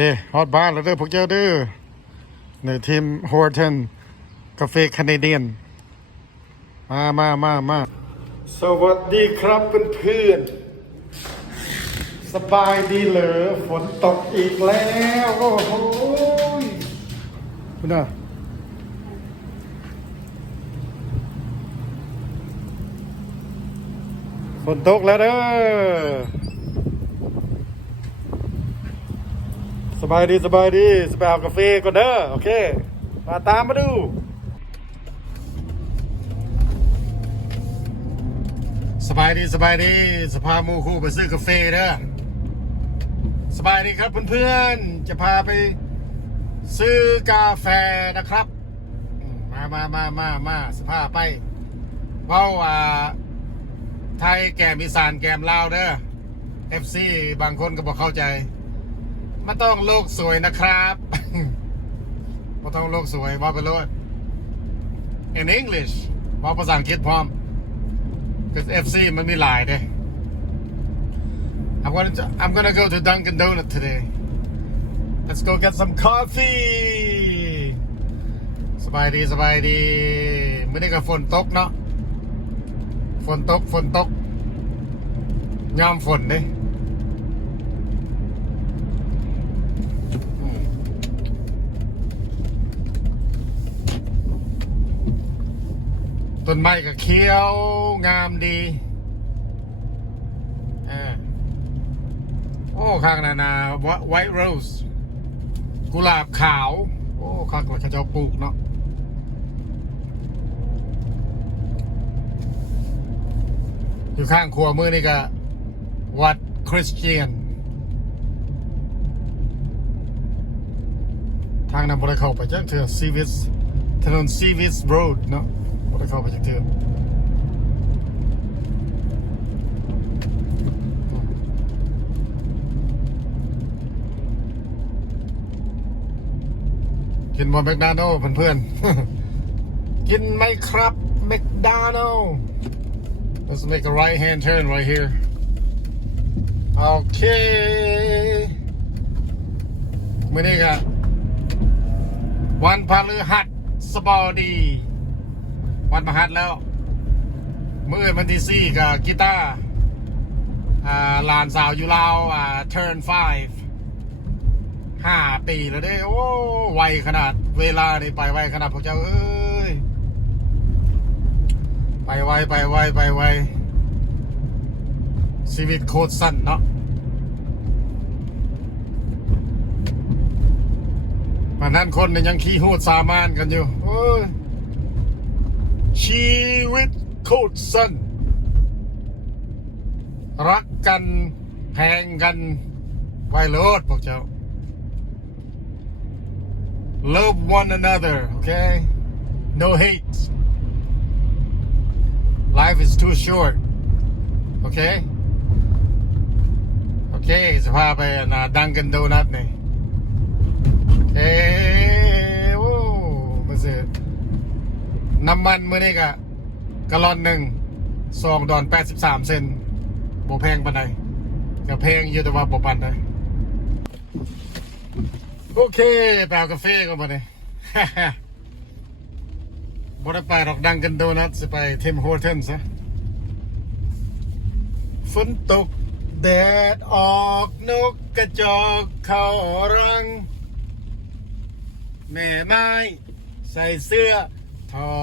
นี่ฮอตบ้านแล้วเด้อพวกเจ้าเด้อในทีมฮอร์เทนกาแฟแคนาเดียน มามามามาสวัสดีครับเพื่อนๆสบายดีเหรอฝนตกอีกแล้ว โอ้โหคุณน่ะฝนตกแล้วเด้อ สบายดีสบายดีสบายเอากาแฟก่อนเด้อโอเค มาตามมาดูสบายดีสบายดีสภาหมูคู่ไปซื้อกาแฟเด้อสบายดีครับเพื่อนๆ จะพาไปซื้อกาแฟนะครับ มามามามามาสภาไปเว้าอ่าไทยแกมอีสานแกมลาวเด้อ FC บางคนก็บอกเข้าใจ ไม่ต้องโลกสวยนะครับไม่ต้องโลกสวยว่าไปเลย in English ว่าภาษาอังกฤษพร้อม because FC มันมีหลายเด้ I'm gonna I'm gonna go to Dunkin' Donut today let's go get some coffee สบายดีสบายดีมื่อนี้ก็ฝนตกเนาะฝนตกฝนตกยามฝนเด้ ต้นไม้ก็เขียวงามดีอโอ้ข้างนานาไวท์โรสกุหลาบขาว โอ้ข้างกเขาเจ้าปลูกเนาะอยู่ข้างครัวมือนี่ก็ วัดคริสเตียน ทางนั้นบริเข้าไปจังเถอะซีวิสถนนซีวิสโรดเนาะ บริเข้าไปจังเถอะกินบอแมคโดนัลเพื่อนๆ กินไหมครับแมคโดนัล Let's make a right hand turn right here. Okay. มื่อนี้ก็วันพฤหัสบดี วันพฤหัสแล้ว เมื่อวันที่สี่กับกีตาร์ลานสาวอยู่ลาวอ่า turn five ห้าปีแล้วเด้โอ้ไวขนาดเวลานี่ไปไวขนาดพวกเจ้าเอ้ยไปไวไปไวไปไวชีวิตโคตรสั้นเนาะปานนั้นคนเนี่ยยังขี้หูดสามานกันอยู่โอ้ย ชีวิตโคตรสั้น รักกันแพงกันไวโลดพวกเจ้า love one another okay no hate life is too short okay โอเคจะพาไปนะดังกันโดนัทนี่เอ้โอ้มาเสร็จน้ำ มันเมื่อนี้ก็กะลอนหนึ่งสองดอนแปดสิบสามเซนโบแพงปานใดก็แพงอยู่แต่ว่าโบปันได้โอเคไปเอากาแฟกันมาเลยบ่ได้ไปหรอกดังกันโดนัทจะไปเทมโฮเทนซะฝนตกแดดออกนกกระจอกเข้ารัง แม่ไม้ใส่เสื้อ ทอ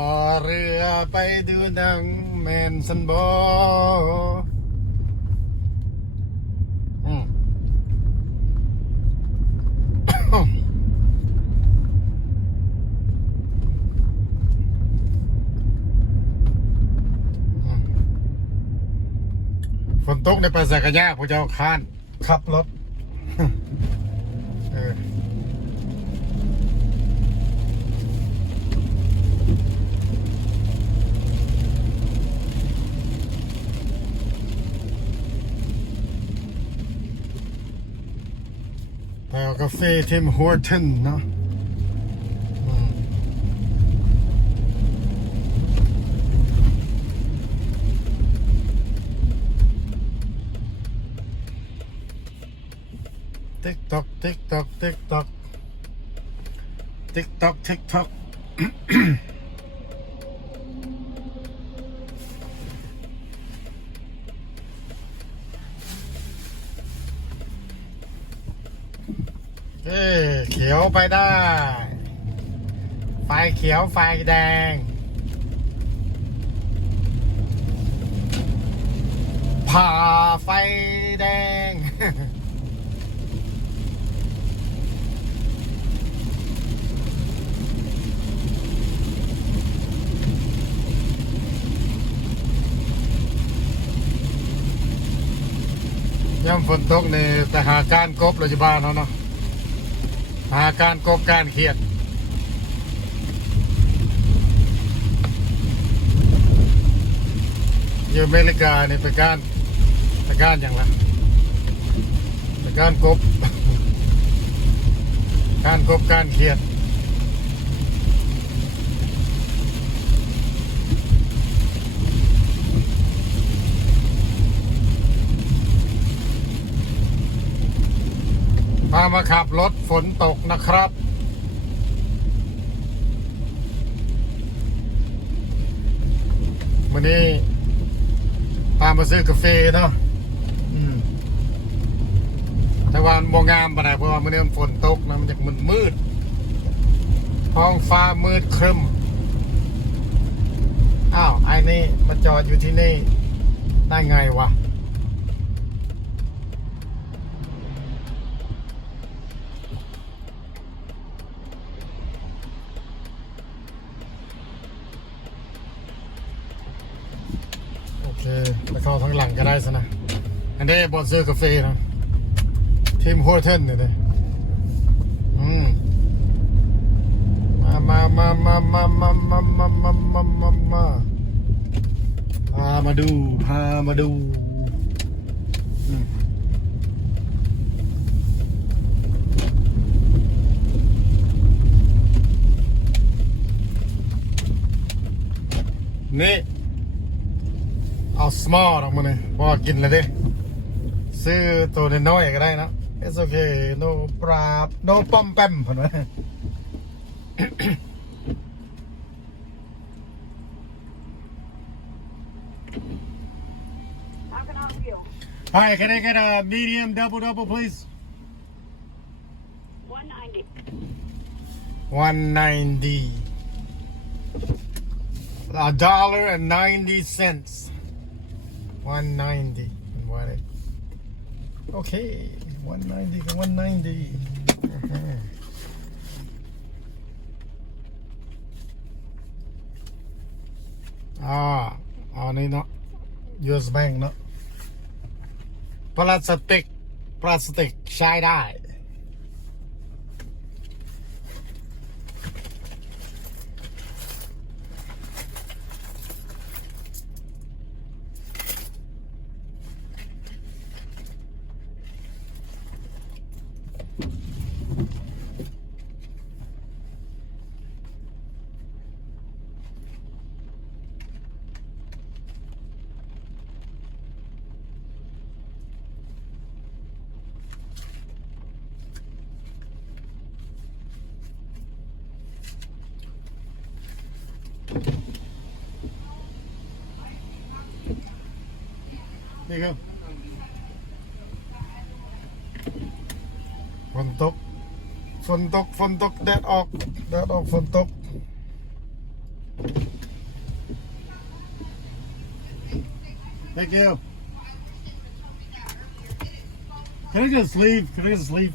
เรือไปดูนังแมนสันบอฝนตกในภาษากะยาพวกเจ้าค้านขับรถ เออ ไปเอากาแฟทิมฮอร์ทนเนาะอืมเตติ๊กตอกติ๊กตอกติ๊กตอกติ๊กตอกติ๊กตอก เอเขียวไปได้ ไฟเขียวไฟแดง ผ่าไฟแดง ย่ำฝนตกในี่หาการกบเราจะบ้านเขาเนาะ อาการกบการเขียดอยู่อเมริกาเนี่ยไปการไปการอย่างละไปการกบ การกบการเขียด พามาขับรถฝนตกนะครับ วันนี้พามาซื้อกาแฟเนาะแต่ว่ามันบ่งามปานใดเพราะว่ามันนี้มันฝนตกนะมันจะมันมืด ท้องฟ้ามืดครึมอ้าวไอ้นี่มาจอดอยู่ที่นี่ ได้ไงวะ bara att och fira. Tim Horten är det. Mm. Mamma, mamma, mamma, mamma, mamma, mamma. พามาดู พามาดูนี่เอาสมอลออกมาเลยบอกกินเลยดิ ซื้อตัวน้อยๆก็ได้นะ it's okay no ปราบ no ป้อมแปมผ่านไหม How can I help you? Hi can I get a medium double double please 190. 190 a dollar and 90 cents 190 and what it Okay 190 to 190 uh-huh. อ่าเอานี่เนาะ US Bank เนาะพลาสติกพลาสติกใช้ได้ นี่ครับฝนตก ฝนตก ฝนตก แดดออก แดดออก ฝนตก Thank you. Can I just leave? Can I just leave?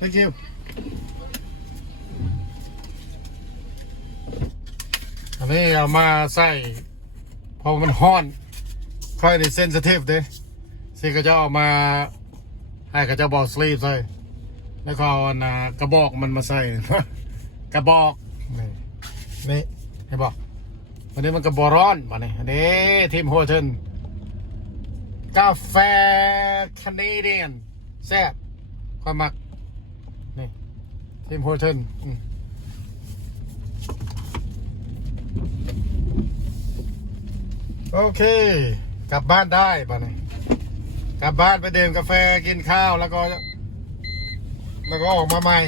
Thank you. อันนี้เอามาใส่พอมันห้อน ค่อยในเซนซิทีฟเด้สิก็จะเอามา ให้เขาจะบอกสลีฟใส่แล้วก็เอานน่ะกระบอกมันมาใส่ กระบอกนี่นี่เห็นบอกวันนี้มันกระบอร้อนมาเนี่ยอันนี้ทีมโฮเทลกาแฟแคนาเดียนแซ่บความมักนี่ทีมโฮเทลอืม โอเค กลับบ้านได้ป่ะเนี่ยกลับบ้านไปดื่มกาแฟกินข้าวแล้วก็ แล้วก็ออกมาใหม่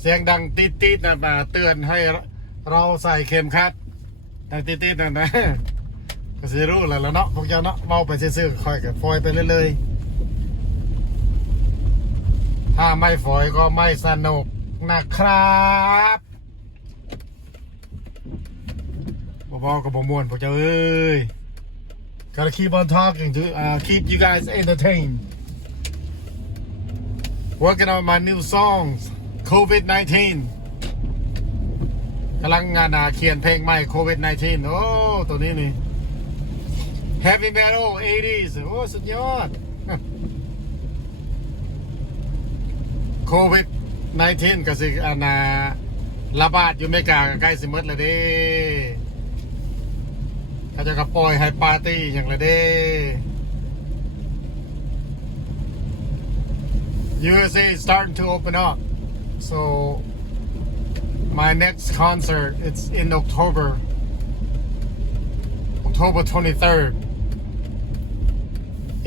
เสียงดังติดติดนะมาเตือนให้เราใส่เข็มขัดดังติดติดนั่นะก็สิรู้แล้วละเนาะพวกเจ้าเนาะเมาไปซื่อๆคอยกับฟอยไปเรื่อยๆถ้าไม่ฟอยก็ไม่สนุกนะครับ บบอกกับบมวนพวกเจ้าเอ้ย gotta keep on talking to uh, keep you guys entertained working on my new songs COVID 19 กำลังงานอ่าเขียนเพลงใหม่ COVID 19 โอ้ ตัวนี้นี่ Heavy Metal 80s โอ้ สุดยอด COVID 19ก็สิอันาระบาดอยู่เมกาใกล้สิมดแล้วเด้ เขาจะกระปล่อยให้ปาร์ตี้อย่างละเด้ USA is starting to open up. So my next concert it's in October. October 23rd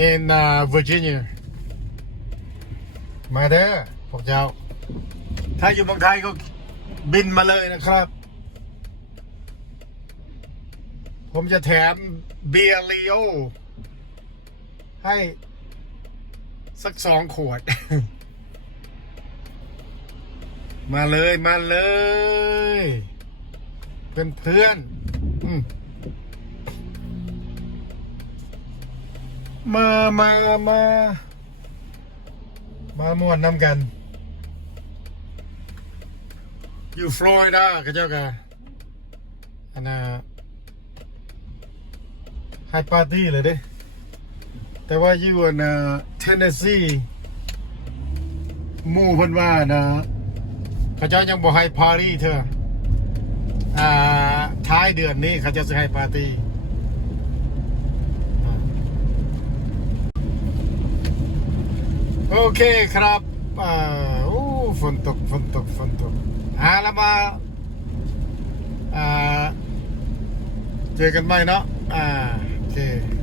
in uh, Virginia. มาเด้อพวกเจ้า ถ้าอยู่เมืองไทยก็บินมาเลยนะครับ ผมจะแถมเบียร์ลีโอให้สักสองขวด มาเลยมาเลยเพื่อนเพื่อนอมมามามามาม่วนน้ำกัน อยู่ฟลอริดาก็เจ้ากะอันน่ะ ไฮปาร์ตี้เลยเด้แต่ว่าอยู่ในเทนเนสซีมู่เพิ่นว่านะเขาเจ้ายังบ่ให้ปาร์ตี้เธออ่าท้ายเดือนนี้เขาจะสิให้ปาร์ตี้โอเคครับอ่าโอ้ฝนตกฝนตกฝนตกอ่าแล้วมาอ่าเจอกันใหม่เนาะอ่า โอเค